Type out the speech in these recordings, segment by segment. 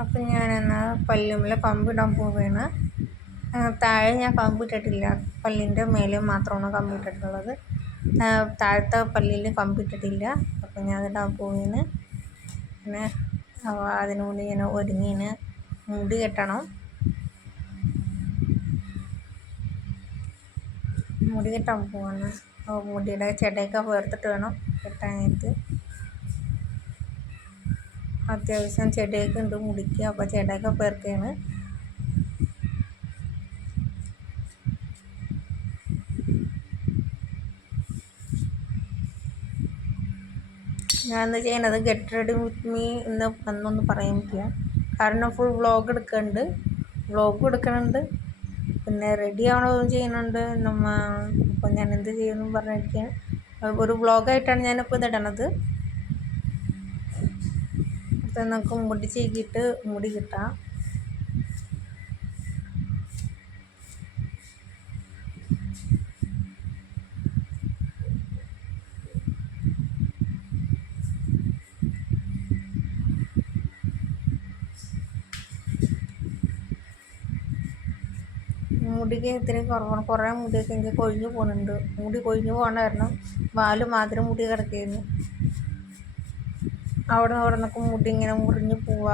അപ്പം ഞാനെന്നാൽ പല്ലുമ്മൽ കമ്പിടാൻ പോവുകയാണ്. താഴെ ഞാൻ കമ്പിട്ടിട്ടില്ല, പല്ലിൻ്റെ മേലെ മാത്രമാണ് കമ്പിട്ടിട്ടുള്ളത്. താഴത്തെ പല്ലിൽ കമ്പിട്ടിട്ടില്ല. അപ്പം ഞാൻ അതിടാൻ പോവുകയാണ്. പിന്നെ അതിനുവേണ്ടി ഞാൻ ഒരുങ്ങിയാണ്. മുടി കെട്ടണം. മുടി കെട്ടാൻ പോവാണ്. മുടിയുടെ ചെടയൊക്കെ വേർത്തിട്ട് വേണം കെട്ടാനായിട്ട്. അത്യാവശ്യം ചെടിയൊക്കെ ഉണ്ട് മുടിക്ക്. അപ്പോൾ ചെടിയൊക്കെ പേർക്കുകയാണ്. ഞാൻ എന്താ ചെയ്യണത്, ഗെറ്റ് റെഡി വിത്ത് മീ എന്നൊന്നും പറയാൻ പറ്റില്ല. കാരണം ഫുൾ വ്ളോഗ് എടുക്കുന്നുണ്ട്, പിന്നെ റെഡി ആവണതും ചെയ്യുന്നുണ്ട് അപ്പോൾ ഞാൻ എന്ത് ചെയ്യുമെന്നും പറഞ്ഞിരിക്കുകയാണ്. ഒരു വ്ളോഗായിട്ടാണ് ഞാനിപ്പോൾ ഇതിടണത്. അപ്പോൾ നമുക്ക് മുടി ചീകിയിട്ട് മുടി കിട്ടാം. മുടിക്ക് ഇത്തിരി കുറവാണ്. കുറേ മുടിയൊക്കെ എനിക്ക് കൊഴിഞ്ഞു പോകുന്നുണ്ട്. മുടി കൊഴിഞ്ഞു പോകണ കാരണം വാല് മാത്രം മുടി കിടക്കുകയായിരുന്നു. അവിടെ നിന്നൊക്കെ മുടി ഇങ്ങനെ മുറിഞ്ഞു പോവുക,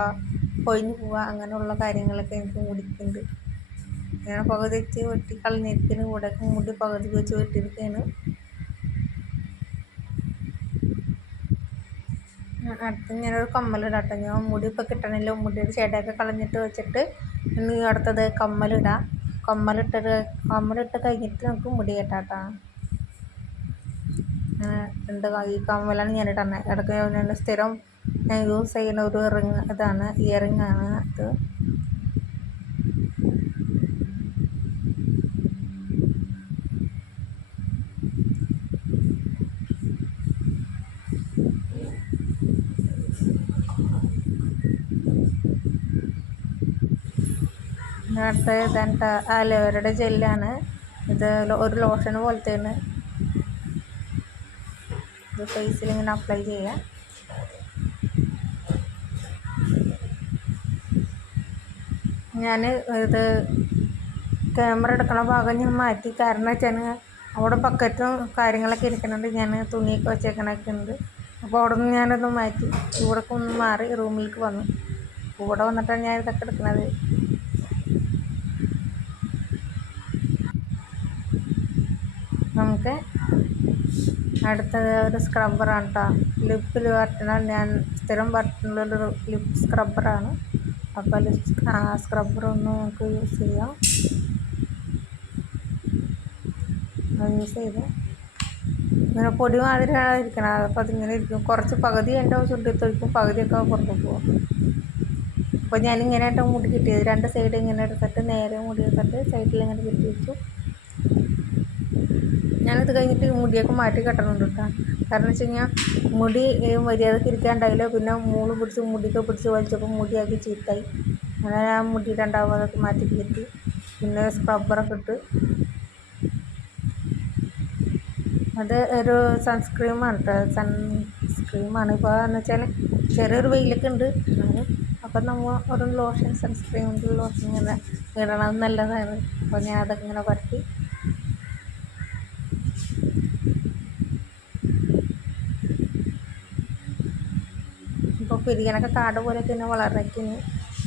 കൊഴിഞ്ഞു പോവുക, അങ്ങനെയുള്ള കാര്യങ്ങളൊക്കെ എനിക്ക് മുടിക്കുന്നുണ്ട്. ഞാൻ പകുതി വെച്ച് വെട്ടി കളഞ്ഞിരിക്കുന്നു. ഇവിടെയൊക്കെ മുടി പകുതി വെച്ച് വെട്ടിയിരിക്കുകയാണ്. അടുത്ത് ഞാനൊരു കമ്മലിടാട്ടെ. ഞാൻ മുടി ഇപ്പോൾ കിട്ടണില്ല. മുടിയുടെ ചെടയൊക്കെ കളഞ്ഞിട്ട് വെച്ചിട്ട് ഇനി അടുത്തത് കമ്മലിടാം. കമ്മലിട്ട് കഴിഞ്ഞിട്ട് നമുക്ക് മുടി കെട്ടാട്ടോ. ഈ കമ്മലാണ് ഞാൻ ഇടുന്നത്. ഇടയ്ക്ക് ഞാൻ സ്ഥിരം ഞാൻ യൂസ് ചെയ്യുന്ന ഒരു ഇയറിംഗ് ആണ് അത്. അടുത്ത ഇതാണ്ട് അലോവേരയുടെ ജെല്ലാണ് ഇത്. ഒരു ലോഷൻ പോലത്തെയാണ് ഇത്. ഫേസിൽ ഇങ്ങനെ അപ്ലൈ ചെയ്യുക. ഞാൻ ഇത് ക്യാമറ എടുക്കണ ഭാഗം ഞാൻ മാറ്റി. കാരണം വെച്ചാൽ അവിടെ ബക്കറ്റും കാര്യങ്ങളൊക്കെ ഇരിക്കുന്നുണ്ട്. ഞാൻ തുണിയൊക്കെ വെച്ചേക്കണൊക്കെ ഉണ്ട്. അപ്പോൾ അവിടെ നിന്ന് ഞാനൊന്ന് മാറ്റി ഇവിടേക്ക് ഒന്ന് മാറി റൂമിലേക്ക് വന്നു. ഇവിടെ വന്നിട്ടാണ് ഞാൻ ഇതൊക്കെ എടുക്കുന്നത്. നമുക്ക് അടുത്തത് ഒരു സ്ക്രബ്ബറാണ് കേട്ടോ. ലിപ്പിൽ വരട്ടണ ഞാൻ സ്ഥിരം വരട്ടുന്നുള്ളൊരു ലിപ്പ് സ്ക്രബ്ബറാണ്. അപ്പോൾ സ്ക്രബ്ബറൊന്ന് നമുക്ക് യൂസ് ചെയ്യാം. യൂസ് ചെയ്ത് ഇങ്ങനെ പൊടി മാതിരിയാണ് ഇരിക്കണം. അപ്പോൾ അതിങ്ങനെ ഇരിക്കും. കുറച്ച് പകുതി എൻ്റെ ചുണ്ടിത്തൊഴിക്കും, പകുതിയൊക്കെ പുറത്ത് പോകും. അപ്പോൾ ഞാനിങ്ങനെയായിട്ട് മുടി കിട്ടിയത്. രണ്ട് സൈഡ് ഇങ്ങനെ എടുത്തിട്ട് നേരെ മുടി എടുത്തിട്ട് സൈഡിൽ ഇങ്ങനെ കെട്ടി വെച്ചു. ഞാനിത് കഴിഞ്ഞിട്ട് മുടിയൊക്കെ മാറ്റി കെട്ടണുണ്ട് കേട്ടോ. കാരണം വെച്ച് കഴിഞ്ഞാൽ മുടി മര്യാദക്ക് ഇരിക്കാണ്ടായില്ല. പിന്നെ മൂള് പിടിച്ച് മുടിയൊക്കെ പിടിച്ച് വലിച്ചപ്പോൾ മുടിയാക്കി ചീത്തായി. അങ്ങനെ ഞാൻ മുടി രണ്ടാമത് അതൊക്കെ മാറ്റി കെട്ടി. പിന്നെ സ്ക്രബ്ബറൊക്കെ ഇട്ട്. അത് ഒരു സൺസ്ക്രീമാണ് കേട്ടോ. സൺസ്ക്രീമാണ്. ഇപ്പോൾ എന്ന് വെച്ചാൽ ചെറിയൊരു വെയിലൊക്കെ ഉണ്ട്. അപ്പം നമ്മൾ ഒരു സൺസ്ക്രീമിൻ്റെ ലോഷൻ ഇങ്ങനെ ഇടണം നല്ലതാണ്. അപ്പോൾ ഞാൻ അതൊക്കെ ഇങ്ങനെ പരത്തി. ഇപ്പോൾ പിരിയാനൊക്കെ കാട് പോലെയൊക്കെ ഇങ്ങനെ വളർന്നിരിക്കുന്നു.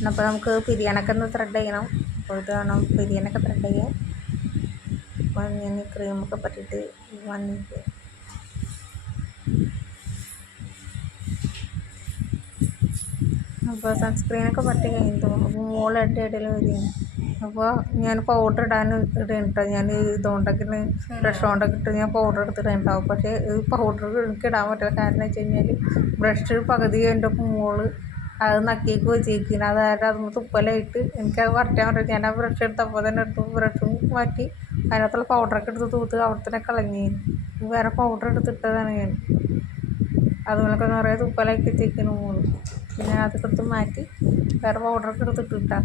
അപ്പോൾ നമുക്ക് പിരിയാനൊക്കെ ഒന്ന് ത്രെഡ് ചെയ്യണം. അപ്പോൾ ഇത് വേണം പിരിയാനൊക്കെ ത്രെഡ് ചെയ്യാൻ. അപ്പോൾ ഞാൻ ക്രീമൊക്കെ പറ്റിയിട്ട് വന്നിട്ട് അപ്പോൾ സൺസ്ക്രീനൊക്കെ പറ്റി കഴിഞ്ഞു. അപ്പോൾ മോളിട്ട് ഇടയിൽ വരികയാണ്. അപ്പോൾ ഞാൻ പൗഡർ ഇടുന്നുണ്ട് കേട്ടോ. ഞാൻ ഇതുകൊണ്ടൊക്കെ ബ്രഷ് കൊണ്ടൊക്കെ ഇട്ട് ഞാൻ പൗഡർ എടുത്തിട്ടുണ്ടാവും. പക്ഷേ പൗഡർ എനിക്ക് ഇടാൻ പറ്റില്ല. കാരണം വെച്ച് കഴിഞ്ഞാൽ ബ്രഷ് പകുതി എൻ്റെ മോള് അത് നക്കിയേക്ക് വെച്ചിരിക്കുന്നത്. അതായത് അതൊന്ന് തുപ്പലായിട്ട് എനിക്കത് വരയ്ക്കാൻ പറ്റില്ല. ഞാൻ ആ ബ്രഷ് എടുത്തപ്പോൾ തന്നെ എടുത്തു ബ്രഷും മാറ്റി അതിനകത്തുള്ള പൗഡറൊക്കെ എടുത്ത് തൂത്ത് അവിടെ തന്നെ കളഞ്ഞു. വേറെ പൗഡർ എടുത്തിട്ടതാണ് ഞാൻ. അതുപോലൊക്കെ നിറയെ തുപ്പലാക്കി വെച്ചിരിക്കുന്നു മോള്. പിന്നെ അതൊക്കെ എടുത്ത് മാറ്റി വേറെ പൗഡറൊക്കെ എടുത്തിട്ടാ.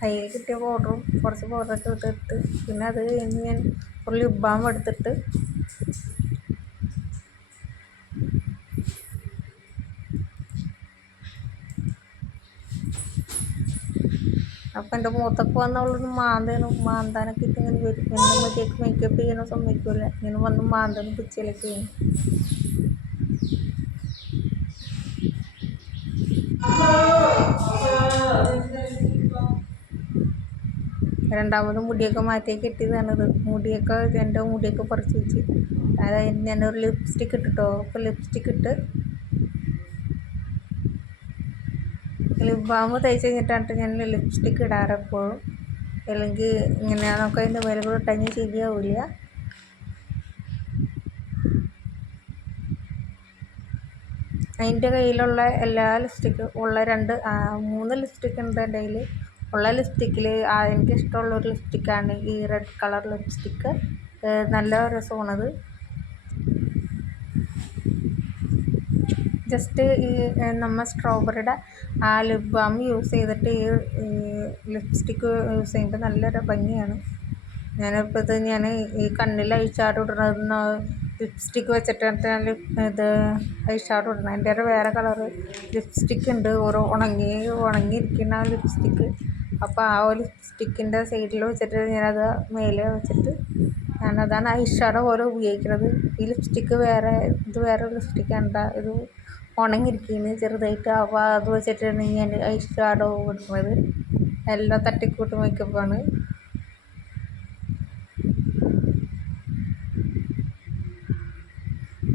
കയ്യിൽ കിട്ടിയ പൗഡറും കുറച്ച് പൗഡറൊക്കെ എടുത്തിട്ട് പിന്നെ അത് കഴിഞ്ഞ് ഞാൻ ഒരു ലിപ് ബാം എടുത്തിട്ട് അപ്പം എൻ്റെ മുഖത്തൊക്കെ വന്ന് അവളൊന്ന് മാന്താനൊക്കെ ഇട്ട് ഇങ്ങനെ വരും. എൻ്റെ മതിയൊക്കെ മേക്കപ്പ് ചെയ്യണ സമ്മതിക്കില്ല, ഇങ്ങനെ വന്ന് മാന്തനും പിച്ചിലൊക്കെ ചെയ്യും. രണ്ടാമത് മുടിയൊക്കെ മാറ്റി കെട്ടിയതാണിത്. എൻ്റെ മുടിയൊക്കെ പറിച്ച് വെച്ച്, അതായത് ഞാനൊരു ലിപ്സ്റ്റിക്ക് ഇട്ടിട്ടോ. അപ്പോൾ ലിപ്സ്റ്റിക്ക് ഇട്ട് ലിപ് ബാം തേച്ച് കഴിഞ്ഞിട്ടാണ് ഞാൻ ലിപ്സ്റ്റിക്ക് ഇടാറ് എപ്പോഴും. അല്ലെങ്കിൽ ഇങ്ങനെ നമുക്ക് അതിൻ്റെ മേലെ കൂടെ ഇട്ടഞ്ഞ് ശരിയാവില്ല. അതിൻ്റെ കയ്യിലുള്ള എല്ലാ ലിപ്സ്റ്റിക്കും ഉള്ള 3 ലിപ്സ്റ്റിക്ക് ഉണ്ട് എൻ്റെ കയ്യിൽ. ഉള്ള ലിപ്സ്റ്റിക്കിൽ എനിക്കിഷ്ടമുള്ളൊരു ലിപ്സ്റ്റിക്കാണ് ഈ റെഡ് കളർ ലിപ്സ്റ്റിക്ക്. നല്ല രസമാണത്. ജസ്റ്റ് ഈ നമ്മൾ സ്ട്രോബെറിയുടെ ആ ലിപ് ബാം യൂസ് ചെയ്തിട്ട് ഈ ലിപ്സ്റ്റിക്ക് യൂസ് ചെയ്യുമ്പോൾ നല്ലൊരു ഭംഗിയാണ്. ഞാനിപ്പോൾ ഞാൻ ഈ കണ്ണിൽ ഐഷാഡോ ഇടുന്ന ലിപ്സ്റ്റിക്ക് വെച്ചിട്ട് ഇത് ഐഷാഡോ ഇടണം. എൻ്റെ ഒരു വേറെ കളറ് ലിപ്സ്റ്റിക്ക് ഉണ്ട്, ഓരോ ഉണങ്ങിയിരിക്കുന്ന ലിപ്സ്റ്റിക്ക്. അപ്പോൾ ആ ഒരു ലിപ്സ്റ്റിക്കിൻ്റെ സൈഡിൽ വെച്ചിട്ട് ഞാനത് മേലെ വെച്ചിട്ട് ഞാനതാണ് ഐഷാഡോ പോലെ ഉപയോഗിക്കുന്നത്. ഈ ലിപ്സ്റ്റിക്ക് ഇത് വേറെ ലിപ്സ്റ്റിക്കാണ്. ഇത് ഉണങ്ങിയിരിക്കുന്നത് ചെറുതായിട്ട്. അപ്പോൾ അത് വെച്ചിട്ടാണ് ഞാൻ ഐഷാഡോ ഇടുന്നത്. എല്ലാം തട്ടിക്കൂട്ട് മേക്കപ്പാണ്.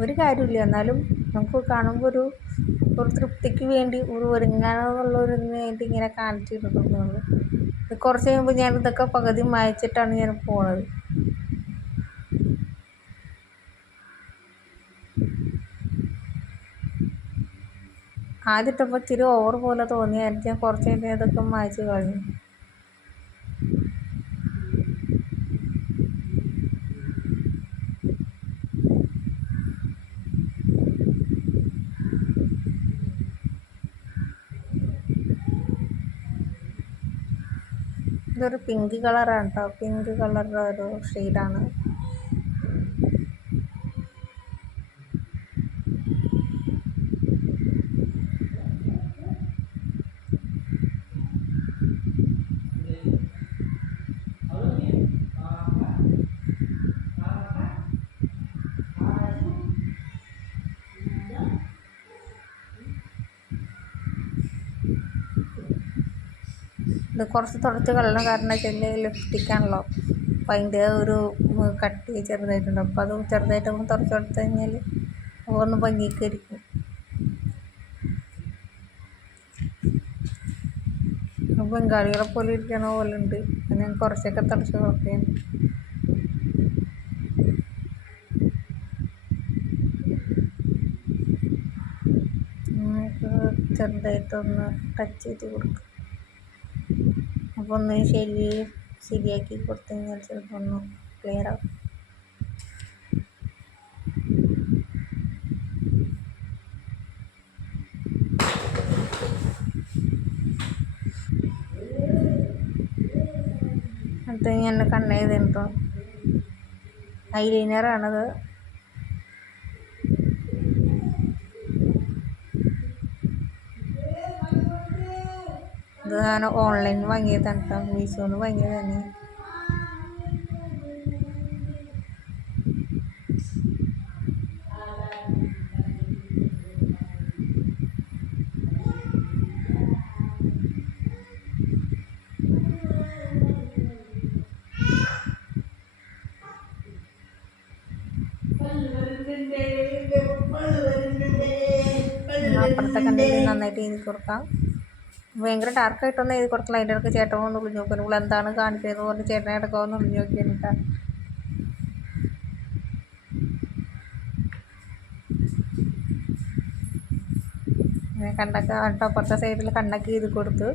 ഒരു കാര്യമില്ല, എന്നാലും നമുക്ക് കാണുമ്പോൾ ഒരു തൃപ്തിക്ക് വേണ്ടി ഒരുങ്ങാനുള്ളൊരു വേണ്ടി ഇങ്ങനെ കാണിച്ചിട്ടുണ്ടെന്നുള്ളൂ. കുറച്ച് കഴിയുമ്പോൾ ഞാൻ ഇതൊക്കെ പകുതി മായച്ചിട്ടാണ് ഞാൻ പോണത്. ആദ്യമിട്ടപ്പോൾ ഇത്തിരി ഓവർ പോലെ തോന്നിയായിരുന്നു. ഞാൻ കുറച്ച് കഴിഞ്ഞാൽ ഇതൊക്കെ മായച്ച് കളഞ്ഞു. ഇതൊരു പിങ്ക് കളറാണ് കേട്ടോ, പിങ്ക് കളറുടെ ഒരു ഷെയ്ഡാണ്. ഇത് കുറച്ച് തുടച്ച് കളയണം, കാരണം വെച്ചാൽ ലിപ്സ്റ്റിക്കാണല്ലോ. അപ്പം അതിൻ്റെ ഒരു കട്ടി ചെറുതായിട്ടുണ്ട്. അപ്പോൾ അത് ചെറുതായിട്ടൊന്ന് തുടച്ച് കൊടുത്തു കഴിഞ്ഞാൽ ഒന്ന് ഭംഗിയൊക്കെ ഇരിക്കും. ബംഗാളികളെ പോലെ ഇരിക്കണ പോലെ ഉണ്ട്. ഞാൻ കുറച്ചൊക്കെ തുടച്ച് കൊടുക്കുകയാണ്. ചെറുതായിട്ടൊന്ന് ടച്ച് ചെയ്ത് കൊടുക്കും. അപ്പോൾ ഒന്ന് ശരിയാക്കി കൊടുത്തു കഴിഞ്ഞാൽ ചിലപ്പോൾ ഒന്ന് ക്ലിയർ ആവും. അടുത്ത് ഞാൻ കണ്ണ് ചെയ്തിട്ടോ ഐലൈനറാണത്. ഇത് ഞാൻ ഓൺലൈനിൽ വാങ്ങിയതാണ് കേട്ടോ, മീഷോന്ന് വാങ്ങിയതാണ്. അപ്പുറത്തെ കണ്ണിൽ നന്നായിട്ട് എഴുതി കൊടുക്കാം. ഭയങ്കര ഡാർക്കായിട്ടൊന്നും എഴുതി കൊടുക്കില്ല. അതിൻ്റെ ഇടയ്ക്ക് ചേട്ടൻ ഒന്ന് വിളിഞ്ഞ് നോക്കാൻ, ഇവിടെ എന്താണ് കാണിച്ചതെന്ന് പറഞ്ഞ് ചേട്ടനെ ഇടയ്ക്കൊന്ന് വിളിഞ്ഞ് നോക്കിയാനിട്ടാ. കണ്ണൊക്കെ അപ്പുറത്തെ സൈഡിൽ കണ്ണൊക്കെ എഴുതി കൊടുത്ത്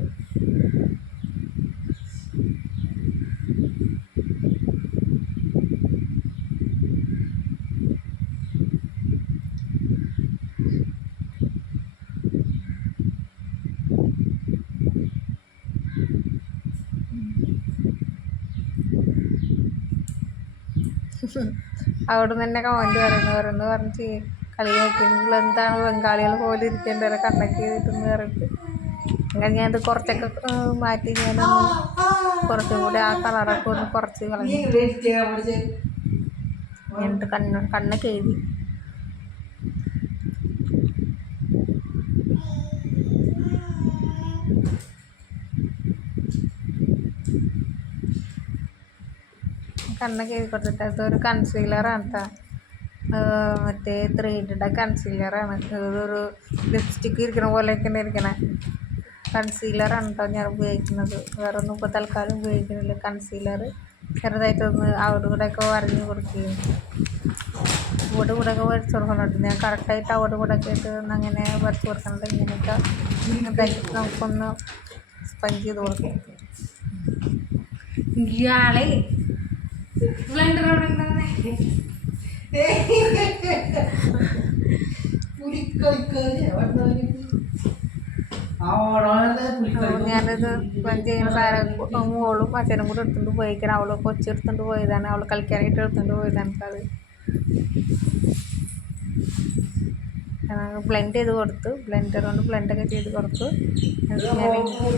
അവിടെ നിന്ന് തന്നെ കമൻറ്റ് പറയുന്നു പറഞ്ഞ് കളിയാക്കി, നിങ്ങൾ എന്താണ് ബംഗാളികൾ പോലെ ഇരിക്കേണ്ടത് കണ്ണൊക്കെ ചെയ്തിട്ടെന്ന് പറഞ്ഞിട്ട്. അങ്ങനെ ഞാനത് കുറച്ചൊക്കെ മാറ്റി ഞാനൊന്ന് കുറച്ചും കൂടി ആ കളറൊക്കെ ഒന്ന് കുറച്ച് കളഞ്ഞു. എന്നിട്ട് കണ്ണൊക്കെ എഴുതി. കണ്ണൊക്കെ എഴുതി കൊടുത്തിട്ട് അതൊരു കൺസീലറാണ് കേട്ടോ. മറ്റേ 3Dയുടെ കൺസീലറാണ്. ഇതൊരു ലിപ്സ്റ്റിക്ക് ഇരിക്കണ പോലെയൊക്കെയാണ് ഇരിക്കണേ. കൺസീലറാണ് കേട്ടോ ഞാൻ ഉപയോഗിക്കുന്നത്. വേറെ ഒന്നും ഇപ്പോൾ തൽക്കാലം ഉപയോഗിക്കുന്നില്ല. കൺസീലർ ചെറുതായിട്ടൊന്ന് അവിടെ കൂടെയൊക്കെ വരഞ്ഞ് കൊടുക്കുകയും ഇവിടെ കൂടെയൊക്കെ വരച്ച് കൊടുക്കുന്നുണ്ട്. ഞാൻ കറക്റ്റായിട്ട് അവിടെ കൂടെയൊക്കെ ആയിട്ട് അങ്ങനെ വരച്ച് കൊടുക്കുന്നുണ്ട്. ഇങ്ങനെയൊക്കെ ഇതായിട്ട് നമുക്കൊന്ന് സ്പഞ്ച് ചെയ്ത് കൊടുക്കും. ഇയാളെ ഞാനിത് സ്പഞ്ച് ചെയ്യുന്ന സാധനം മോളും അച്ഛനും കൂടെ എടുത്തുകൊണ്ട് പോയിക്കണം. അവൾ കൊച്ചെടുത്തുകൊണ്ട് പോയതാണ്. അവൾ കളിക്കാനായിട്ട് എടുത്തുകൊണ്ട് പോയതാണ്. അത് ബ്ലെൻഡ് ചെയ്ത് കൊടുത്തു. ബ്ലെൻഡർ കൊണ്ട് ബ്ലെൻഡൊക്കെ ചെയ്ത് കൊടുത്തു. ഞാൻ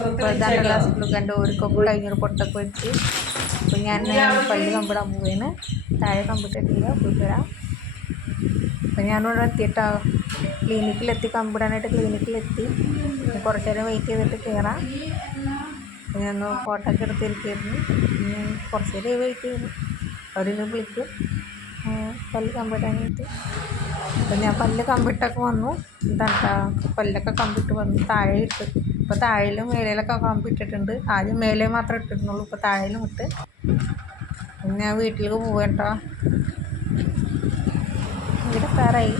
ഇപ്പോഴത്തെ ലാസ്റ്റിലൊക്കെ എൻ്റെ ഒരു കൊമ്പ് കഴിഞ്ഞൊരു പൊട്ടൊക്കെ വെച്ച്. അപ്പോൾ ഞാൻ പല്ല് കമ്പിടാൻ പോവുകയാണ്. താഴെ കമ്പിട്ടിട്ടില്ല, പോയിട്ട് വരാം. അപ്പോൾ ഞാനിവിടെ എത്തിയിട്ടോ, ക്ലിനിക്കിലെത്തി. കമ്പിടാനായിട്ട് ക്ലിനിക്കിലെത്തി. കുറച്ച് നേരം വെയിറ്റ് ചെയ്തിട്ട് കയറാം. അപ്പോൾ ഞാൻ ഫോട്ടോ ഒക്കെ എടുത്തിരിക്കുകയായിരുന്നു. കുറച്ച് നേരം വെയിറ്റ് ചെയ്യുന്നു. അവരിന്ന് വിളിക്കും പല്ല് കമ്പിടാനായിട്ട്. അപ്പം ഞാൻ പല്ല് കമ്പിട്ടൊക്കെ വന്നു. എന്താ പല്ലൊക്കെ കമ്പിട്ട് വന്നു. താഴെ ഇട്ട് ഇപ്പോൾ താഴെയിലും മേലയിലൊക്കെ കമ്പിട്ടിട്ടുണ്ട്. ആദ്യം മേലെ മാത്രമേ ഇട്ടിരുന്നുള്ളൂ, ഇപ്പോൾ താഴെയിലും ഇട്ട്. ഞാൻ വീട്ടിലേക്ക് പോവേട്ടോ. ഇവിടെ എത്താറായി.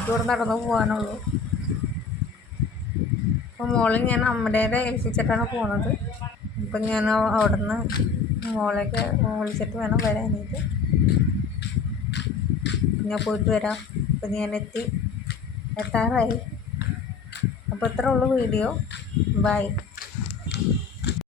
ഇവിടെ നടന്ന് പോകാനുള്ളൂ. അപ്പോൾ മോളെ ഞാൻ അമ്മയുടെ ഏൽപ്പിച്ചിട്ടാണ് പോകുന്നത്. അപ്പം ഞാൻ അവിടെ നിന്ന് മോളെയൊക്കെ വിളിച്ചിട്ട് വേണം വരാനായിട്ട്. ഞാൻ പോയിട്ട് വരാം. അപ്പം ഞാൻ എത്താറായി. അപ്പോൾ ഇത്രേ ഉള്ളൂ വീഡിയോ. ബൈ.